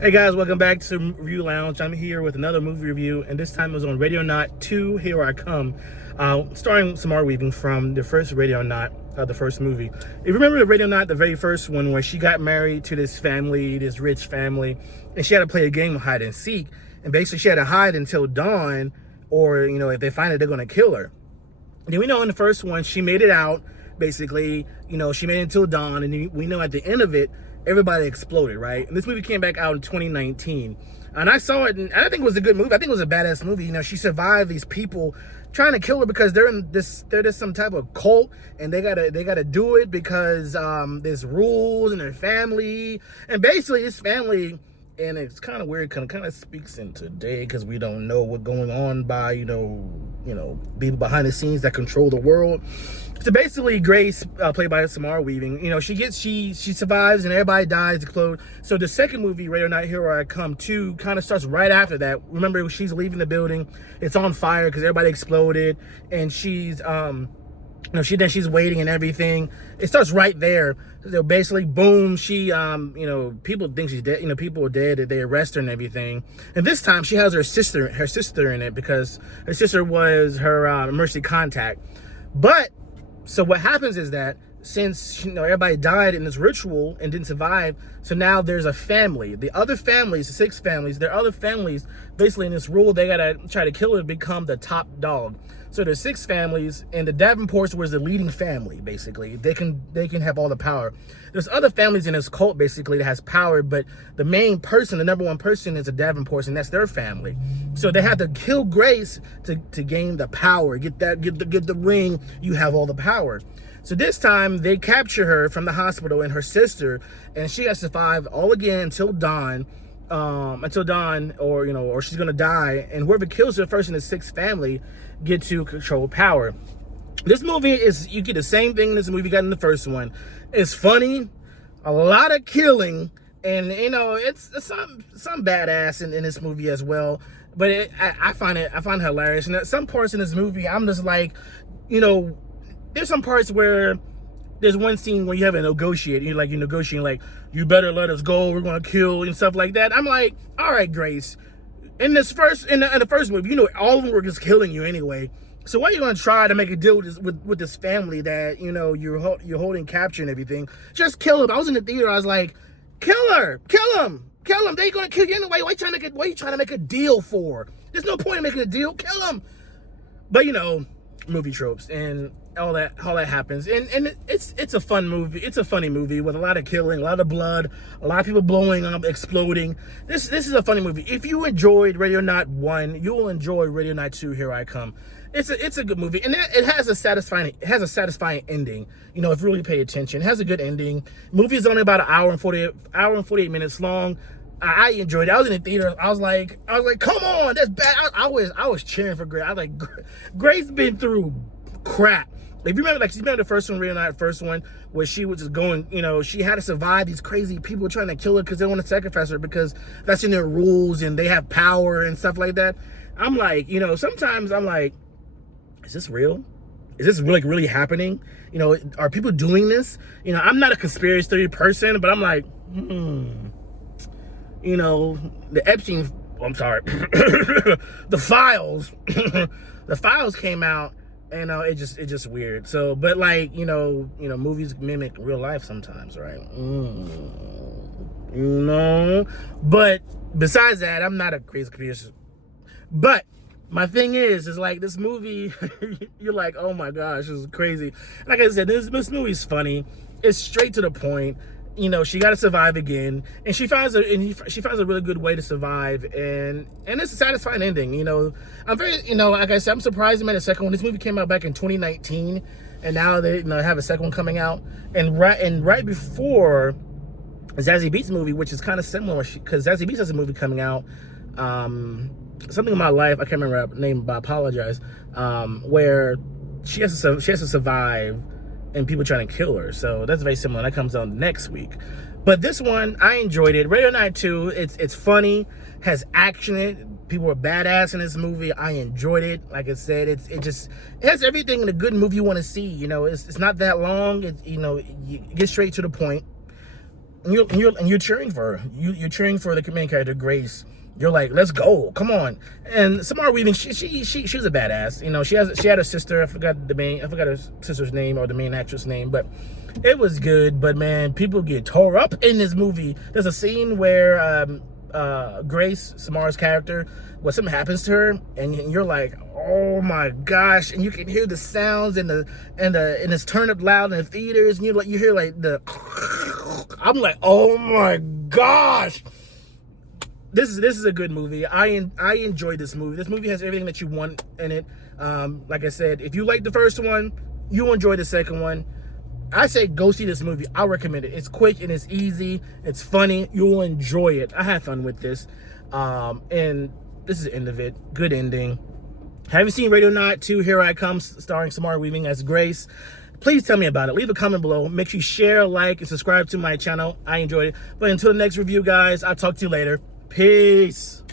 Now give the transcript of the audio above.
Hey guys, welcome back to Review Lounge. I'm here with another movie review, and this time it was on Radio Not 2, Here I Come, starring Samara Weaving from the first Radio Not, the first movie. If you remember the Radio Not, the very first one, where she got married to this family, this rich family, and she had to play a game of hide and seek, and basically she had to hide until dawn, or, if they find her, they're going to kill her. And then we know in the first one, she made it out, basically, she made it until dawn, and we know at the end of it, everybody exploded, right? And this movie came back out in 2019, and I saw it, and I think it was a good movie. I think it was a badass movie. She survived these people trying to kill her because they're just some type of cult, and they gotta do it because there's rules in their family, and basically this family. And it's kind of weird, kind of speaks in today because we don't know what's going on by, people behind the scenes that control the world. So basically, Grace, played by Samara Weaving, she survives and everybody dies, explode. So the second movie, Radio Not Here I Come 2, kind of starts right after that. Remember, she's leaving the building, it's on fire because everybody exploded, and she's she's waiting and everything. It starts right there. So basically, boom, she, people think she's dead. People are dead. They arrest her and everything. And this time, she has her sister in it because her sister was her emergency contact. But so what happens is that since everybody died in this ritual and didn't survive, so now there's a family. The other families, the 6 families, there are other families. Basically, in this rule, they gotta try to kill her to become the top dog. So there's 6 families, and the Davenports was the leading family. Basically, they can have all the power. There's other families in this cult basically that has power, but the main person, the number one person, is the Davenports, and that's their family. So they have to kill Grace to gain the power. Get the ring. You have all the power. So this time they capture her from the hospital and her sister, and she has to survive all again until dawn. Or she's gonna die, and whoever kills her first in the 6th family get to control power. This movie you get the same thing this movie got in the first one. It's funny, a lot of killing, and it's some badass in this movie as well. But I find it hilarious. And at some parts in this movie, I'm just like, there's some parts where there's one scene where you have a negotiate. You're negotiating, like, you better let us go, we're gonna kill, and stuff like that. I'm like, all right, Grace. In the first movie, all of them were just killing you anyway. So why are you gonna try to make a deal with this family that you're holding capture and everything? Just kill him. I was in the theater. I was like, kill her, kill him. They're gonna kill you anyway. What are you trying to make a deal for? There's no point in making a deal. Kill him. But movie tropes and all that happens, and it's a fun movie. It's a funny movie with a lot of killing, a lot of blood, a lot of people blowing up, exploding. This is a funny movie. If you enjoyed Radio Not 1, you will enjoy Radio Not 2, Here I Come. It's a good movie, and it has a satisfying ending. If you really pay attention, it has a good ending. Movie is only about an hour and 48 minutes long. I enjoyed it. I was in the theater. I was like, come on, that's bad. I was cheering for Grace. I was like, Grace been through crap. If you remember, the first one, Radio Night, first one, where she was just going, she had to survive these crazy people trying to kill her because they want to sacrifice her because that's in their rules and they have power and stuff like that. I'm like, sometimes I'm like, is this real? Is this really happening? Are people doing this? I'm not a conspiracy theory person, but I'm like, the Epstein, I'm sorry, the files came out, and it's just weird. So, but movies mimic real life sometimes, right? But besides that, I'm not a crazy conspiracy. But my thing is like this movie, you're like, oh my gosh, this is crazy. Like I said, this movie's funny. It's straight to the point. She got to survive again, and she finds a really good way to survive, and it's a satisfying ending. I'm very, like I said, I'm surprised they made a second one. This movie came out back in 2019, and now they have a second one coming out, and right before Zazie Beetz movie, which is kind of similar, because Zazie Beetz has a movie coming out, something in my life, I can't remember her name, but I apologize, where she has to survive and people trying to kill her. So that's very similar. That comes out next week. But this one, I enjoyed it. Radio Night 2, it's funny, has action in it. People are badass in this movie. I enjoyed it. Like I said, it has everything in a good movie you want to see. It's not that long. You get straight to the point. and you're cheering for her. You're cheering for the main character, Grace. You're like, let's go, come on. And Samara Weaving, she was a badass. You know, she had a sister. I forgot her sister's name, or the main actress name, but it was good. But man, people get tore up in this movie. There's a scene where Grace, Samara's character, when something happens to her, and you're like, oh my gosh, and you can hear the sounds and it's turned up loud in the theaters, and you hear like the I'm like, oh my gosh. This is a good movie. I enjoyed this movie. This movie has everything that you want in it. Like I said, if you like the first one, you'll enjoy the second one. I say go see this movie. I recommend it. It's quick and it's easy. It's funny. You'll enjoy it. I had fun with this. And this is the end of it. Good ending. Haven't seen Radio Not 2, Here I Come, starring Samara Weaving as Grace. Please tell me about it. Leave a comment below. Make sure you share, like, and subscribe to my channel. I enjoyed it. But until the next review, guys, I'll talk to you later. Peace.